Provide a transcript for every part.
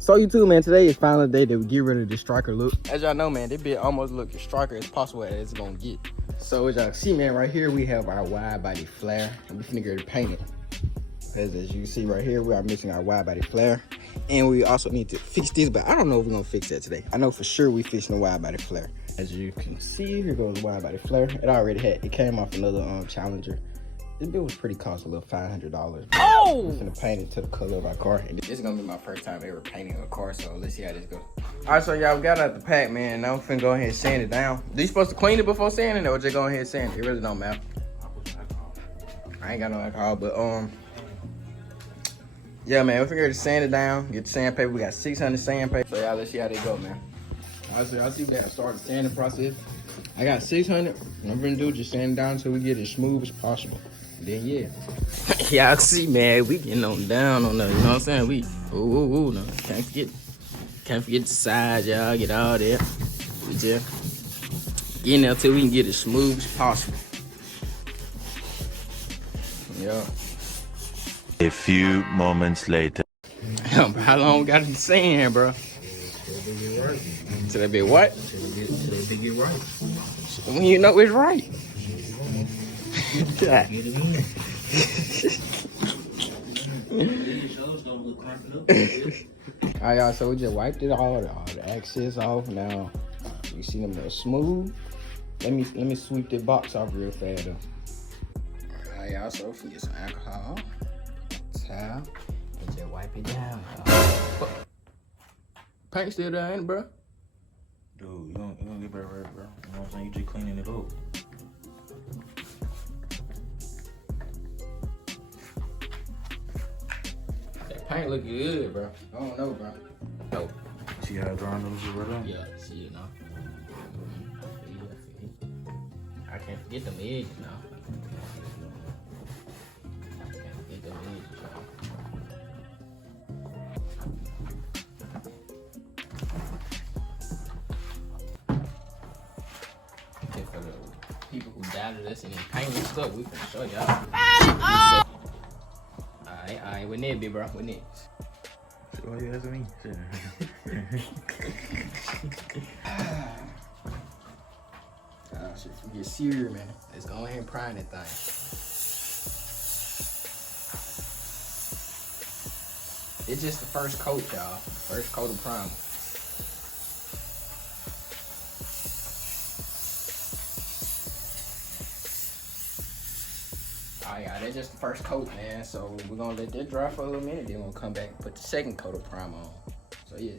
So YouTube, man, today is finally the day that we get rid of the striker look. As y'all know, man, this bit almost look as striker as possible as it's gonna get. So as y'all see, man, right here we have our wide body flare, and we finna get to paint it. As you can see right here, we are missing our wide body flare, and we also need to fix this, but I don't know if we're gonna fix that today. I know for sure we fixing the wide body flare. As you can see, here goes the wide body flare. It came off another Challenger. This bill was pretty cost, a little $500. Oh! We're gonna paint it to the color of our car. And this is gonna be my first time ever painting a car, so let's see how this goes. All right, so y'all, we got out the pack, man. Now I'm finna go ahead and sand it down. Are you supposed to clean it before sanding it, or just go ahead and sand it? It really don't matter. I ain't got no alcohol, but yeah, man, we're finna get to sand it down, get the sandpaper. We got 600 sandpaper. So y'all, let's see how they go, man. All right, so y'all see we gotta start the sanding process. I got 600. What I'm gonna do is just sand it down until we get it as smooth as possible. Then yeah. Y'all see, man, we getting on down on that, you know what I'm saying? We no, can't forget the sides, y'all, get all that. We just getting there till we can get it as smooth as possible. Yeah. A few moments later. How long we got to sand, bro? Till they be what? Till they get right. When you know it's right. Yeah. All right, y'all, so we just wiped it all the excess off. Now you see them little smooth. Let me sweep the box off real fast though. All right, y'all, so if we get some alcohol, towel, and just wipe it down. Paint still there, ain't it, bro? Dude, you don't get better right, bro. You know what I'm saying? You just cleaning it up. Paint look good, bro. I don't know, bro. No. See how drawing those is right on? Yeah, see it now. I can't forget them edges now. I can't forget them edges, y'all. Okay, for the people who doubted us and then painted stuff, we can show y'all. Alright, we're next, bro. We're next. Why you asking me? Shit, we get serious, man. Let's go ahead and prime that thing. It's just the first coat, y'all. First coat of primer. Alright, y'all, that's just the first coat, man. So we're gonna let that dry for a little minute, then we'll come back and put the second coat of primer on. So yeah.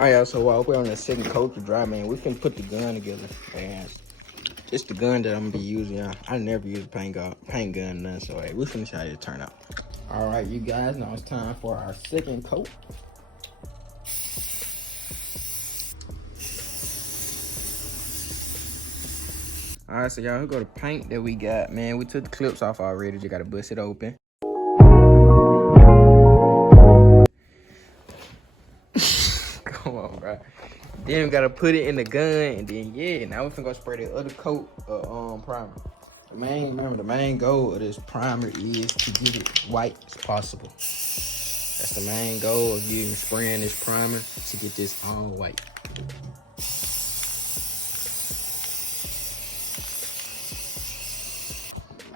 Alright, y'all, so while we're on the second coat to dry, man, we can put the gun together. Man, it's the gun that I'm gonna be using, y'all. I never use a paint gun, none, so hey, we're finna see how it turn out. Alright, you guys, now it's time for our second coat. Alright, so y'all, here go the paint that we got, man. We took the clips off already, just gotta bust it open. Come on, bro. Then we gotta put it in the gun, and then yeah, now we're finna go spray the other coat of primer. Remember, the main goal of this primer is to get it white as possible. That's the main goal of you spraying this primer, to get this all white.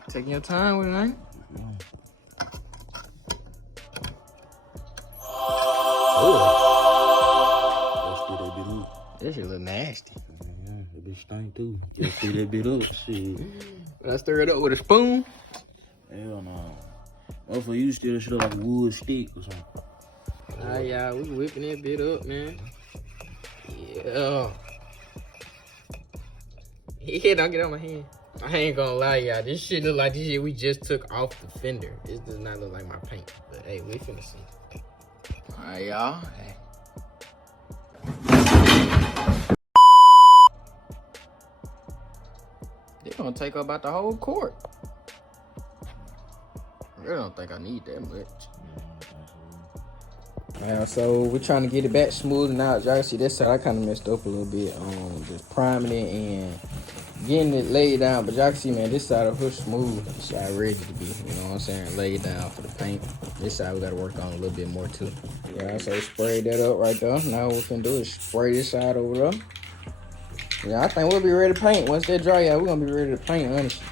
Taking your time with it, ain't it? Oh. This shit look nasty. Yeah, that bitch stink too. Just stir that bit up, shit. When I stir it up with a spoon? Hell no. Or for you stir shit up like a wood stick or something. Alright, y'all, we whipping that bit up, man. Yeah. Yeah, don't get on my hand. I ain't gonna lie, y'all. This shit look like this shit we just took off the fender. This does not look like my paint. But hey, we finna see. Alright, y'all. Hey. They gonna take up about the whole court. I don't think I need that much. Alright, so we're trying to get it back smoothing out. Y'all see this side I kind of messed up a little bit on just priming it and getting it laid down, but y'all can see, man, this side of her smooth. This side ready to be, you know what I'm saying, laid down for the paint. This side we gotta work on a little bit more too. Yeah, so spray that up right there. Now what we can do is spray this side over there. Yeah, I think we'll be ready to paint. Once that dry, yeah, we're gonna be ready to paint, honestly.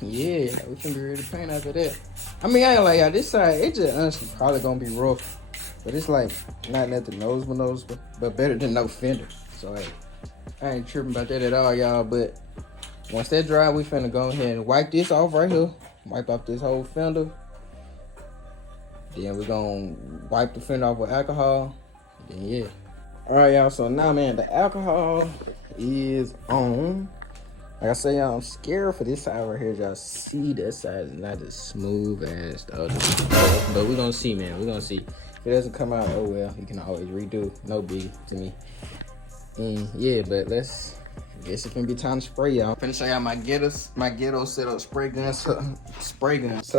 Yeah, we can be ready to paint after that. I mean, I ain't like, y'all, this side, it just honestly probably gonna be rough. But it's like, not nothing noticeable, but better than no fender. So, like, I ain't tripping about that at all, y'all. But once that dry, we finna go ahead and wipe this off right here. Wipe off this whole fender. Then we gonna wipe the fender off with alcohol. Then, yeah. All right, y'all, so now, man, the alcohol is on. Like I say, y'all, I'm scared for this side right here. Y'all see that side is not as smooth as the other. But we're gonna see, man. We're gonna see. If it doesn't come out, oh well. You can always redo. No big to me. And yeah, but let's. I guess it's gonna be time to spray, y'all. I'm finna show y'all my ghetto setup spray gun. So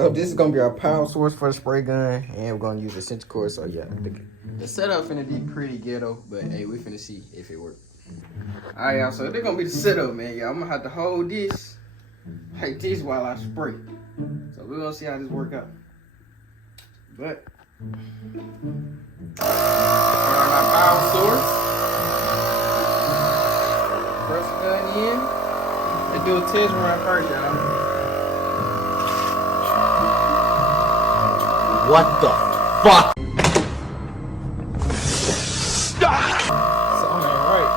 this is gonna be our power source for the spray gun, and we're gonna use the center cord. So yeah, the setup finna be pretty ghetto, but hey, we finna see if it works. All right, y'all, so they're gonna be the setup, man. Y'all, I'm gonna have to hold this like this while I spray. So we're gonna see how this work out. But my power source. Press the gun in. Let's do a test run first, y'all. What the fuck? Something ain't right.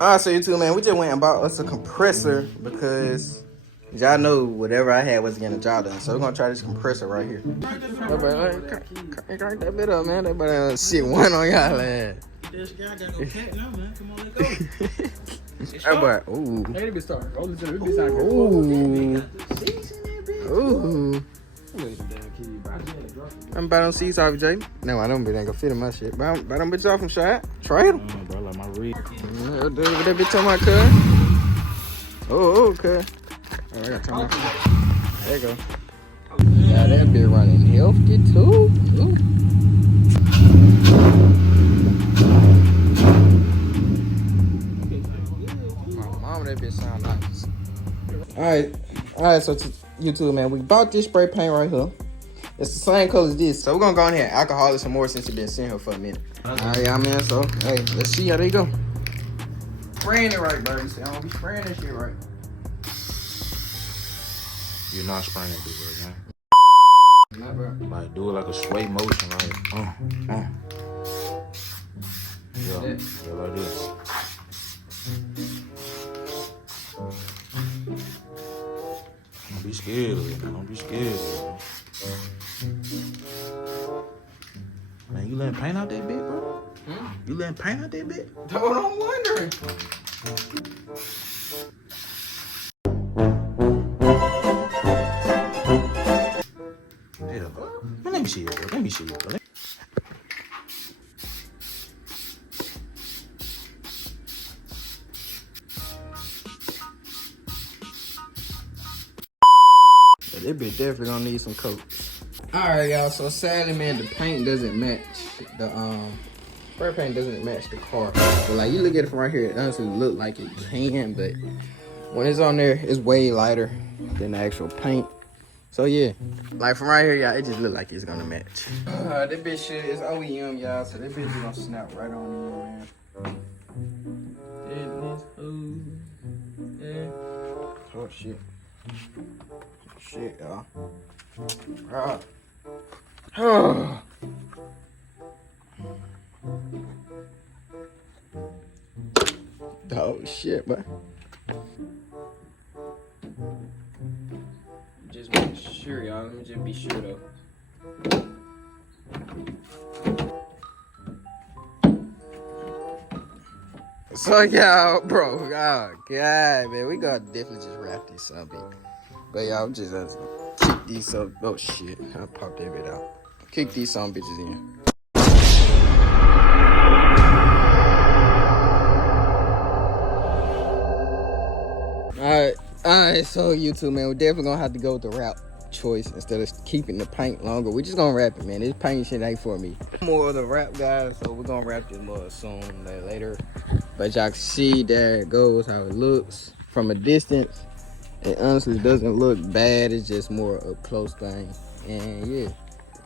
Alright, so YouTube, man, we just went and bought us a compressor because y'all know whatever I had wasn't getting the job done. So we're gonna try this compressor right here. Crank that bit up, man. That better shit one on y'all ass. This guy gotta go cat now, man. Come on, let's go. That boy, ooh. Hey, be starting. Ooh. I'm about on seats off, Jay. No, I don't be gonna fit in my shit. But I'm bitch off from shot. Trade him. Bro, like my rig. That bitch on my cut. Oh, okay. Oh, I gotta turn my. There you go. Yeah, that bitch running healthy too. Ooh. My mama, that bitch sound nice. Alright, so to YouTube, man, we bought this spray paint right here. It's the same color as this. So we're gonna go in here and alcohol it some more since it's been sitting here for a minute. Alright, y'all, man, so hey, let's see how they go. Spraying it right, bro. You say I'm gonna be spraying this shit right. You're not spraying it, big man. Nah, bro. Like, do it like a sway motion, like, Yeah, like this. Don't be scared of it, man. Don't be scared of it. Man, you letting paint out that bit, bro? You letting paint out that bit? That's what I'm wondering. Yeah, man, let me see it, bro. Let me see it, bro. That bitch definitely gonna need some coats. Alright, y'all, so sadly, man, the paint doesn't match the spray paint doesn't match the car. But like, you look at it from right here, it honestly look like it can, but when it's on there, it's way lighter than the actual paint. So yeah, like from right here, y'all, it just look like it's gonna match. That bitch shit is OEM, y'all, so that bitch is gonna snap right on in, man. Yeah. Oh shit. Shit, y'all. Oh shit, but just make sure, y'all. Let me just be sure though. So y'all, bro, oh god, man, we gotta definitely just wrap these zombies. But y'all just kick these up. Oh shit, I popped that bit out. Kick these some bitches in. Alright, so YouTube, man, we're definitely gonna have to go with the wrap choice instead of keeping the paint longer. We're just gonna wrap it, man. This paint shit ain't for me. More of the wrap, guys, so we're gonna wrap this more soon, later. But y'all can see there it goes, how it looks from a distance. It honestly doesn't look bad, it's just more a close thing. And yeah,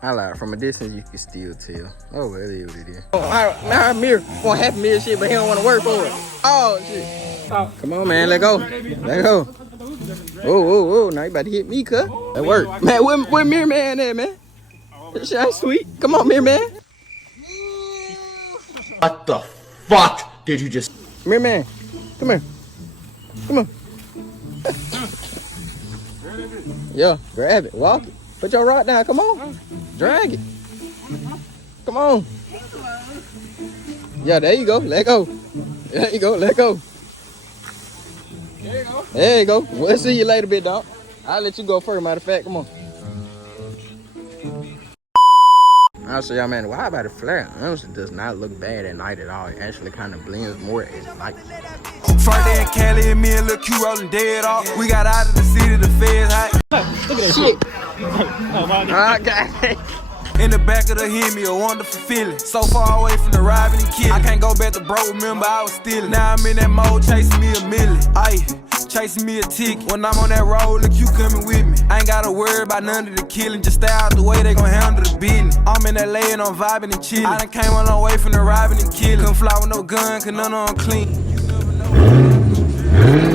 I like it. From a distance, you can still tell. Oh, well, it is what it is. Oh, my mirror, want half a mirror shit, but he don't want to work for it. Oh, shit. Come on, man, let go. Let go. Oh, now you about to hit me, cuz. That work. Man, where Mirror Man at, man? That shit ain't sweet. Come on, Mirror Man. What the fuck did you just... Mirror Man, come here. Come on. Yeah, grab it, walk it. Put your rod down, come on. Drag it. Come on. Yeah, there you go, let go. There you go, let go. There you go. There you go. We'll see you later, big dog. I'll let you go first, matter of fact, come on. I'll show y'all, man, why about the flare? Honestly, does not look bad at night at all. It actually kind of blends more at night. Friday in Cali and me and Lil Q rolling dead off. We got out of the city, the feds hot. Look at that shit. Okay. In the back of the Hemi, a wonderful feeling. So far away from the robbing and killing. I can't go back to bro, remember I was stealing. Now I'm in that mode, chasing me a million. Aye, chasing me a tick. When I'm on that road, look, you coming with me. I ain't gotta worry about none of the killing. Just stay out the way, they gon' handle the business. I'm in LA and I'm vibing and chilling. I done came a long way from the robbing and killing. Couldn't fly with no gun, cause none of them clean. You never know.